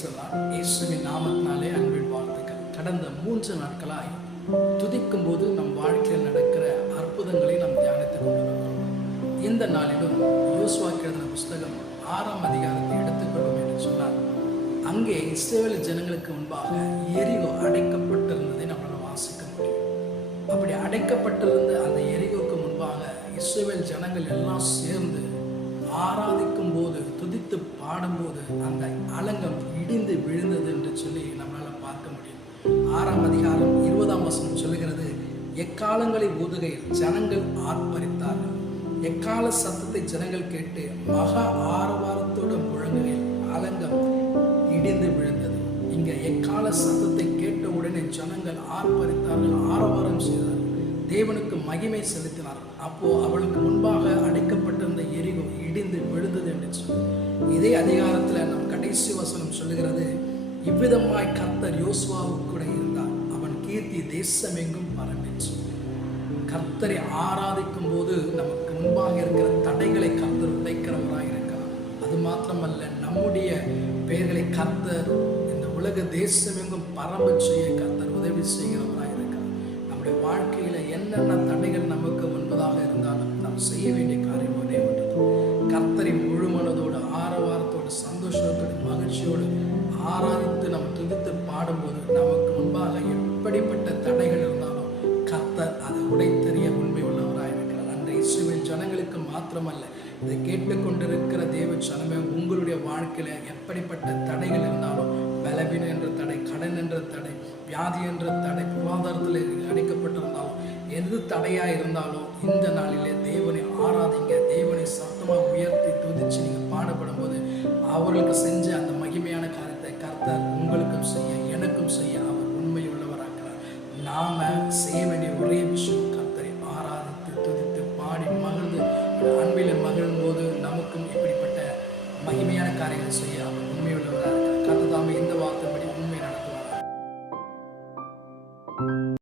பிரைசலாம் இயேசுவின் நாமத்தினாலே அன்பின் வாழ்த்துக்கள். கடந்த மூன்று நாட்களாய் துதிக்கும் போது நம் வாழ்க்கையில் நடக்கிற அற்புதங்களை நாம் தியானித்துக் கொண்டிருக்கிறோம் இந்த நாளிலும் யோசுவாக்கு எழுதின புஸ்தகம் ஆறாம் அதிகாரத்தை எடுத்துக்கொள்வோம் என்று சொன்னார். அங்கே இஸ்ரேல் ஜனங்களுக்கு முன்பாக எரிகோ அடைக்கப்பட்டிருந்ததை நம்மளால் வாசிக்க முடியும். அப்படி அடைக்கப்பட்டிருந்த அந்த எரிகோக்கு முன்பாக இஸ்ரேல் ஜனங்கள் எல்லாம் சேர்ந்து ஆராதிக்கும் போது துதித்து பாடும்போது அந்த இடிந்து விழுந்தது என்று சொல்லி நம்மளால் பார்க்க முடியும். ஆறாம் அதிகாரம் இருபதாம் வசனம் சொல்லுகிறது எக்காலங்களை ஊதுகையில் ஜனங்கள் ஆர்ப்பரித்தார்கள்? எக்கால சத்தத்தை ஜனங்கள் கேட்டு மகா ஆரவாரத்தோடு முழங்குகையில் அலங்கம் இடிந்து விழுந்தது. இங்க எக்கால சத்தத்தை கேட்ட உடனே ஜனங்கள் ஆர்ப்பரித்தார்கள் ஆரவாரம் செய்தார்கள். தேவனுக்கு மகிமை செலுத்தினார் அப்போ அவளுக்கு முன்பாக இவ்விதமாய் கர்த்தர் யோசுவாவுக்கு கூட இருந்தார். அவன் கீர்த்தி தேசமெங்கும் பரம்பிச்சு கர்த்தரை ஆராதிக்கும் போது நமக்கு முன்பாக இருக்கிற தடைகளை கர்த்தர் உடைக்கிறவராக இருக்கிறார் அது மாத்திரமல்ல நம்முடைய பெயர்களை கர்த்தர் இந்த உலக தேசமெங்கும் பரம்ப செய்ய கர்த்தர் உதவி செய்கிறவராக இருக்கிறார் நம்முடைய வாழ்க்கையில என்னென்ன தடைகள் நமக்கு முன்பதாக இருந்தாலும் நாம் செய்ய வேண்டிய காரியம் ஒன்றே ஒன்று கர்த்தரின் எப்படிப்பட்ட தடைகள் இருந்தாலும் கத்தர் அதை உடைத்தறிய உண்மை உள்ளவராக இருக்கிறார். அந்த இஸ்ரேல் ஜனங்களுக்கு மாத்திரமல்ல இதை கேட்டுக்கொண்டிருக்கிற தேவ ஜனமே உங்களுடைய வாழ்க்கையில எப்படிப்பட்ட தடைகள் இருந்தாலும் பலவீனம் என்ற தடை கடன் என்ற தடை வியாதி என்ற தடை பொருளாதாரத்தில் அடைக்கப்பட்டிருந்தாலும் எது தடையா இருந்தாலும் இந்த நாளிலே தேவனை ஆராதிங்க தேவனை சத்தமாக உயர்த்தி துதிச்சு நீங்க பாடப்படும் போது அவர்களுக்கு செஞ்ச அந்த